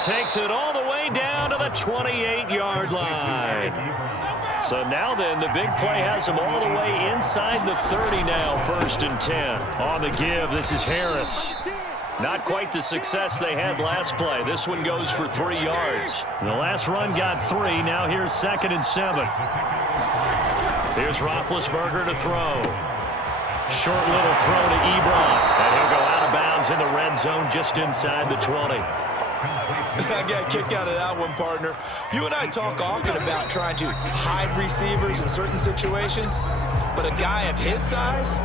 takes it all the way down to the 28-yard line. So now then, the big play has him all the way inside the 30 now, 1st and 10. On the give, this is Harris. Not quite the success they had last play. This one goes for 3 yards. The last run got 3. Now here's 2nd and 7. Here's Roethlisberger to throw. Short little throw to Ebron. And he'll go out of bounds in the red zone just inside the 20. I got a kick out of that one, partner. You and I talk often about trying to hide receivers in certain situations, but a guy of his size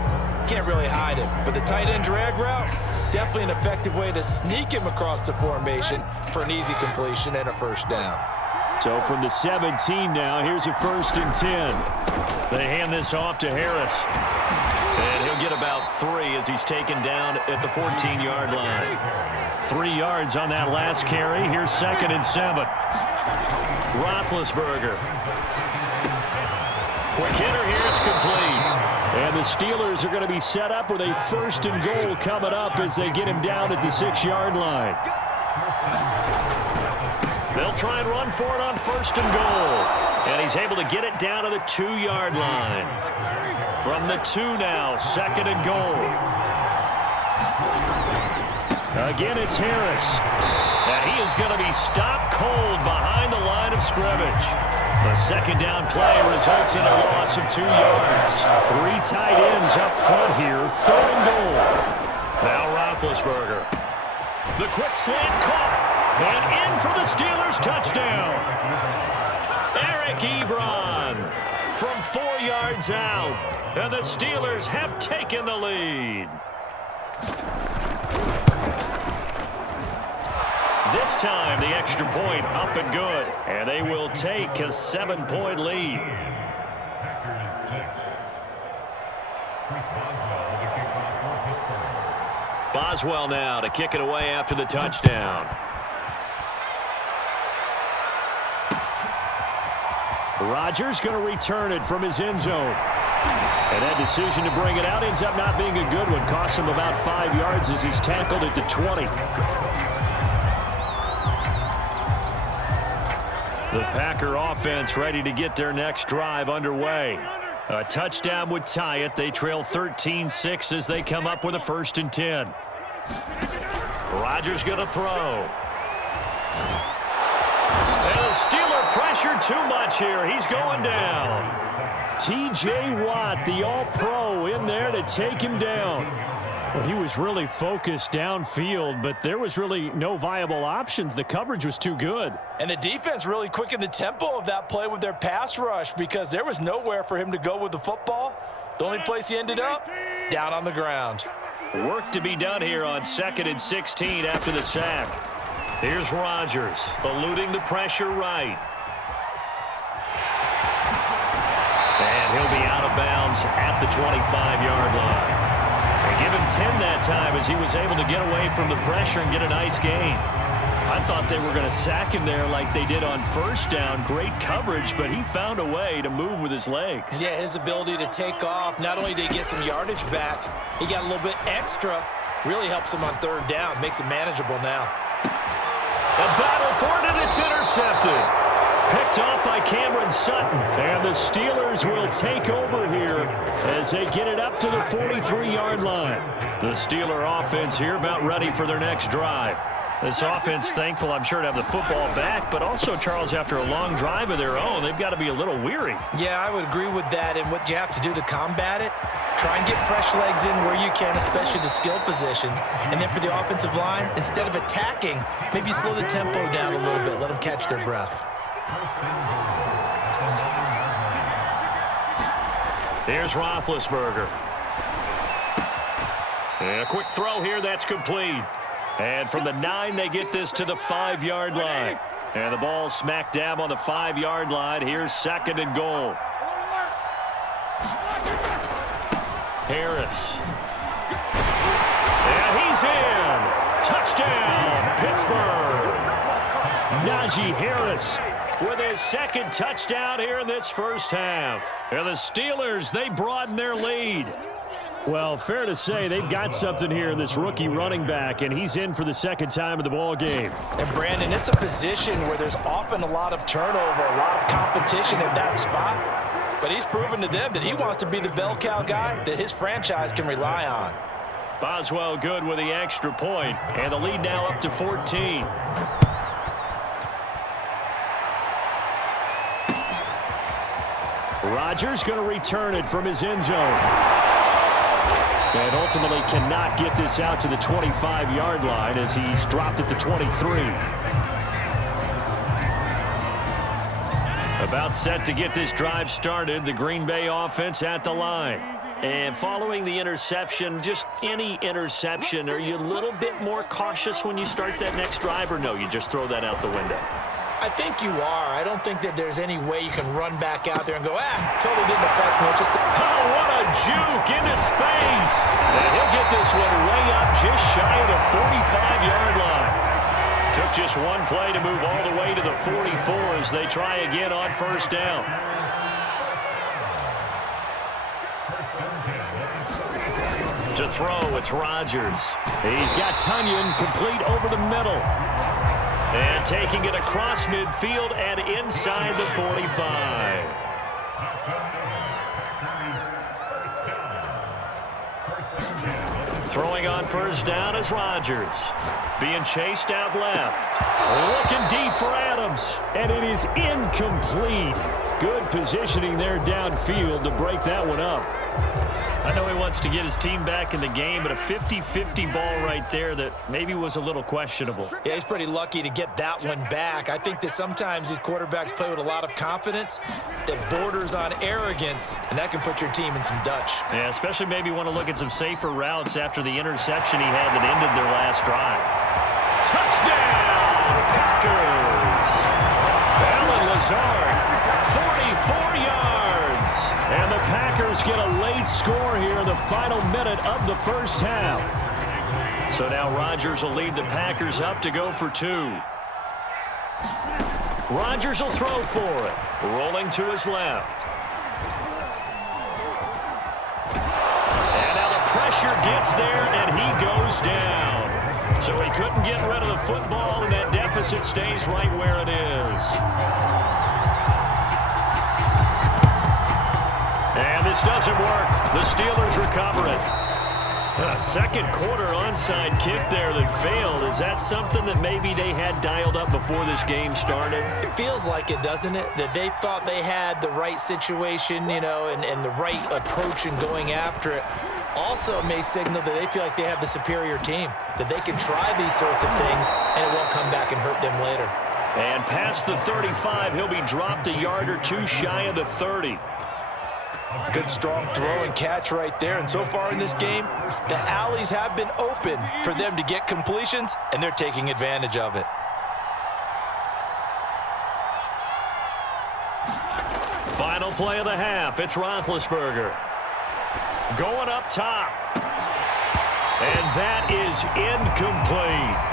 can't really hide him. But the tight end drag route, definitely an effective way to sneak him across the formation for an easy completion and a 1st down. So from the 17 now, here's a 1st and 10. They hand this off to Harris. And he'll get about 3 as he's taken down at the 14-yard line. 3 yards on that last carry. Here's 2nd and 7. Roethlisberger. Quick hitter here. It's complete. And the Steelers are going to be set up with a 1st and goal coming up as they get him down at the 6-yard line. They'll try and run for it on 1st and goal. And he's able to get it down to the 2-yard line. From the 2 now, 2nd and goal. Again, it's Harris. And he is going to be stopped cold behind the line of scrimmage. The 2nd down play results in a loss of 2 yards. 3 tight ends up front here, 3rd and goal. Now Roethlisberger. The quick slant caught. And in for the Steelers touchdown. Eric Ebron from 4 yards out. And the Steelers have taken the lead. This time, the extra point up and good. And they will take a 7-point lead. Boswell now to kick it away after the touchdown. Rodgers going to return it from his end zone. And that decision to bring it out ends up not being a good one. Costs him about 5 yards as he's tackled at the 20. The Packer offense ready to get their next drive underway. A touchdown would tie it. They trail 13-6 as they come up with a 1st and 10. Rodgers going to throw. And the Steeler pressure too much here. He's going down. T.J. Watt, the All-Pro, in there to take him down. Well, he was really focused downfield, but there was really no viable options. The coverage was too good. And the defense really quickened the tempo of that play with their pass rush because there was nowhere for him to go with the football. The only place he ended up, down on the ground. Work to be done here on 2nd and 16 after the sack. Here's Rodgers, eluding the pressure right. And he'll be out of bounds at the 25-yard line. They give him 10 that time as he was able to get away from the pressure and get a nice gain. I thought they were going to sack him there like they did on 1st down. Great coverage, but he found a way to move with his legs. Yeah, his ability to take off, not only did he get some yardage back, he got a little bit extra. Really helps him on 3rd down, makes it manageable now. A battle for it, and it's intercepted. Picked off by Cameron Sutton. And the Steelers will take over here as they get it up to the 43-yard line. The Steeler offense here about ready for their next drive. This offense thankful, I'm sure, to have the football back, but also, Charles, after a long drive of their own, they've got to be a little weary. Yeah, I would agree with that, and what you have to do to combat it, try and get fresh legs in where you can, especially the skill positions. And then for the offensive line, instead of attacking, maybe slow the tempo down a little bit, let them catch their breath. Here's Roethlisberger. And a quick throw here, that's complete. And from the 9, they get this to the 5-yard line. And the ball smack dab on the 5-yard line. Here's 2nd and goal. Harris. And he's in. Touchdown, Pittsburgh. Najee Harris with his 2nd touchdown here in this 1st half. And the Steelers, they broaden their lead. Well, fair to say they've got something here in this rookie running back, and he's in for the second time in the ball game. And, Brandon, it's a position where there's often a lot of turnover, a lot of competition at that spot. But he's proven to them that he wants to be the bell cow guy that his franchise can rely on. Boswell good with the extra point, and the lead now up to 14. Rodgers going to return it from his end zone. And ultimately cannot get this out to the 25-yard line as he's dropped it to 23. About set to get this drive started, the Green Bay offense at the line. And following the interception, just any interception, are you a little bit more cautious when you start that next drive, or no, you just throw that out the window? I think you are. I don't think that there's any way you can run back out there and go, totally didn't affect me. It's just oh, what a juke into space. And he'll get this one way up just shy of the 45-yard line. Took just one play to move all the way to the 44 as they try again on first down. To throw, it's Rodgers. He's got Tunyon complete over the middle. And taking it across midfield and inside the 45. Throwing on first down is Rodgers. Being chased out left. Looking deep for Adams. And it is incomplete. Good positioning there downfield to break that one up. I know he wants to get his team back in the game, but a 50-50 ball right there that maybe was a little questionable. Yeah, he's pretty lucky to get that one back. I think that sometimes these quarterbacks play with a lot of confidence that borders on arrogance, and that can put your team in some Dutch. Yeah, especially maybe want to look at some safer routes after the interception he had that ended their last drive. Touchdown, Packers! Allen Lazard, 44 yards. And the Packers get a late score here in the final minute of the first half. So now Rodgers will lead the Packers up to go for two. Rodgers will throw for it. Rolling to his left. And now the pressure gets there, and he goes down. So he couldn't get rid of the football, and that deficit stays right where it is. And this doesn't work. The Steelers recover it. A second quarter onside kick there that failed. Is that something that maybe they had dialed up before this game started? It feels like it, doesn't it? That they thought they had the right situation, you know, and the right approach in going after it. Also may signal that they feel like they have the superior team, that they can try these sorts of things and it won't come back and hurt them later. And past the 35, he'll be dropped a yard or two shy of the 30. Good strong throw and catch right there. And so far in this game, the alleys have been open for them to get completions, and they're taking advantage of it. Final play of the half. It's Roethlisberger. Going up top. And that is incomplete.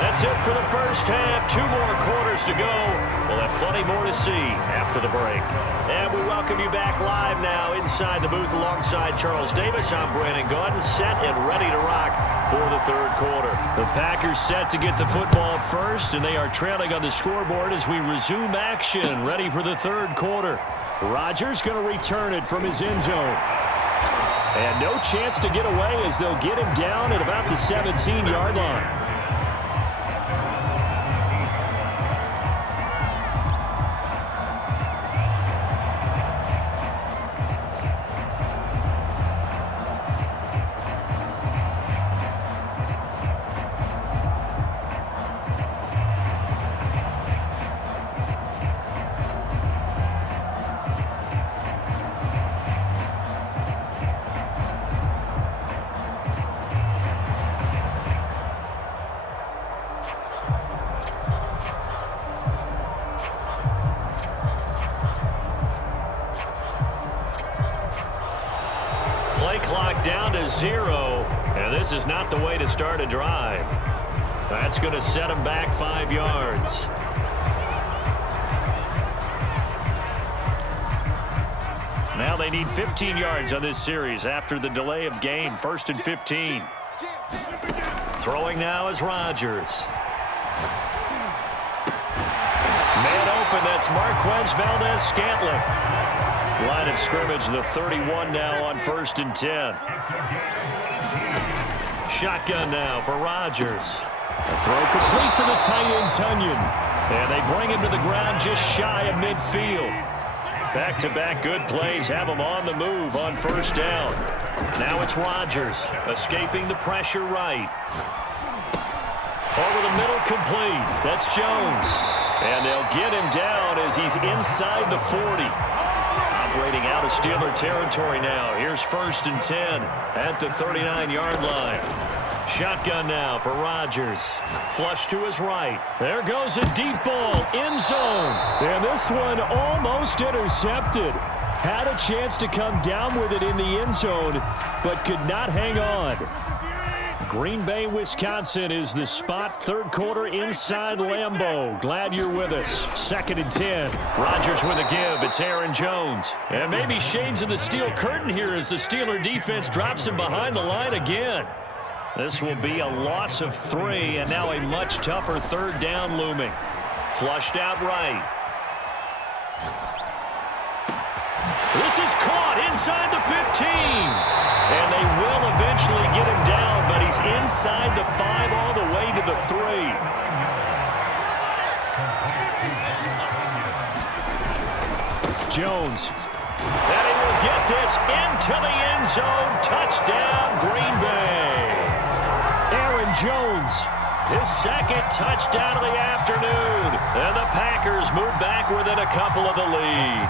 That's it for the first half. 2 more quarters to go. We'll have plenty more to see after the break. And we welcome you back live now inside the booth alongside Charles Davis. I'm Brandon Gaudin, set and ready to rock for the third quarter. The Packers set to get the football first, and they are trailing on the scoreboard as we resume action, ready for the third quarter. Rodgers going to return it from his end zone. And no chance to get away as they'll get him down at about the 17-yard line. Clock down to 0, and this is not the way to start a drive. That's going to set him back 5 yards. Now they need 15 yards on this series after the delay of game. 1st and 15. Throwing now is Rodgers. Man open, that's Marquez Valdez-Scantling. Line of scrimmage, the 31 now on 1st and 10. Shotgun now for Rodgers. The throw complete to the tight end, Tunyon. And they bring him to the ground just shy of midfield. Back-to-back good plays have him on the move on 1st down. Now it's Rodgers escaping the pressure right. Over the middle, complete. That's Jones. And they'll get him down as he's inside the 40. Operating out of Steeler territory now. Here's 1st and 10 at the 39-yard line. Shotgun now for Rodgers. Flush to his right. There goes a deep ball, end zone. And this one almost intercepted. Had a chance to come down with it in the end zone, but could not hang on. Green Bay, Wisconsin is the spot. 3rd quarter inside Lambeau. Glad you're with us. 2nd and 10. Rodgers with a give. It's Aaron Jones. And maybe shades of the steel curtain here as the Steeler defense drops him behind the line again. This will be a loss of 3, and now a much tougher 3rd down looming. Flushed out right. This is caught inside the 15. And they will eventually get him down, but he's inside the 5 all the way to the 3. Jones. And he will get this into the end zone. Touchdown, Green Bay. Aaron Jones, his 2nd touchdown of the afternoon. And the Packers move back within a couple of the lead.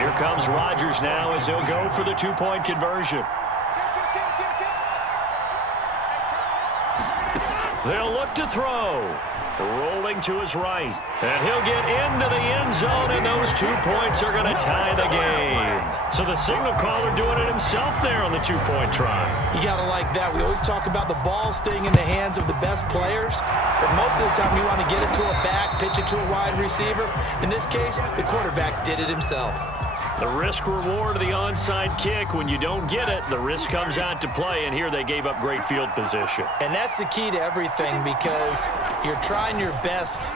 Here comes Rodgers now as he'll go for the 2-point conversion. They'll look to throw. Rolling to his right. And he'll get into the end zone, and those 2 points are going to tie the game. So the signal caller doing it himself there on the 2-point try. You got to like that. We always talk about the ball staying in the hands of the best players, but most of the time you want to get it to a back, pitch it to a wide receiver. In this case, the quarterback did it himself. The risk-reward of the onside kick. When you don't get it, the risk comes out to play, and here they gave up great field position. And that's the key to everything, because you're trying your best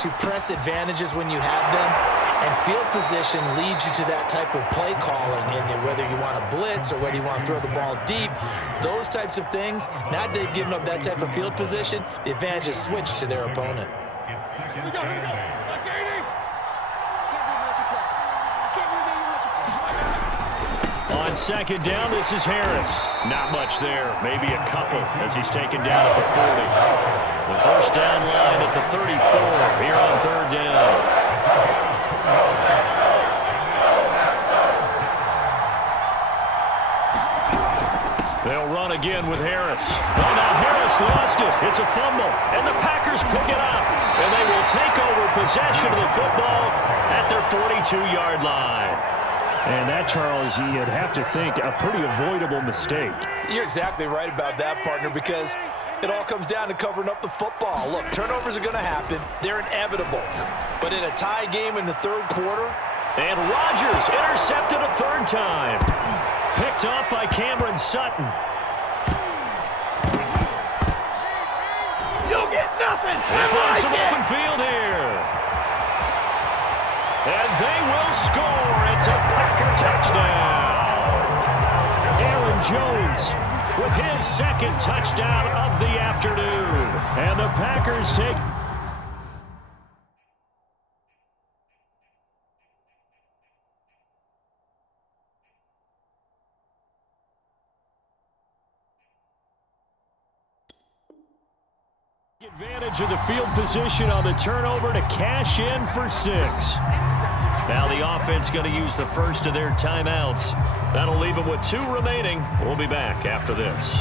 to press advantages when you have them, and field position leads you to that type of play calling, and whether you want to blitz or whether you want to throw the ball deep, those types of things. Now that they've given up that type of field position, the advantage is switched to their opponent. On 2nd down, this is Harris. Not much there, maybe a couple as he's taken down at the 40. The 1st down line at the 34 here on 3rd down. They'll run again with Harris. Oh, now Harris lost it. It's a fumble, and the Packers pick it up. And they will take over possession of the football at their 42-yard line. And that, Charles, you'd have to think a pretty avoidable mistake. You're exactly right about that, partner, because it all comes down to covering up the football. Look, turnovers are going to happen. They're inevitable. But in a tie game in the 3rd quarter. And Rodgers intercepted a 3rd time. Picked off by Cameron Sutton. You'll get nothing. They find some open field here. And they will score. It's a Packer touchdown. Aaron Jones with his 2nd touchdown of the afternoon. And the Packers take... advantage of the field position on the turnover to cash in for 6. Now the offense going to use the first of their timeouts. That'll leave them with 2 remaining. We'll be back after this.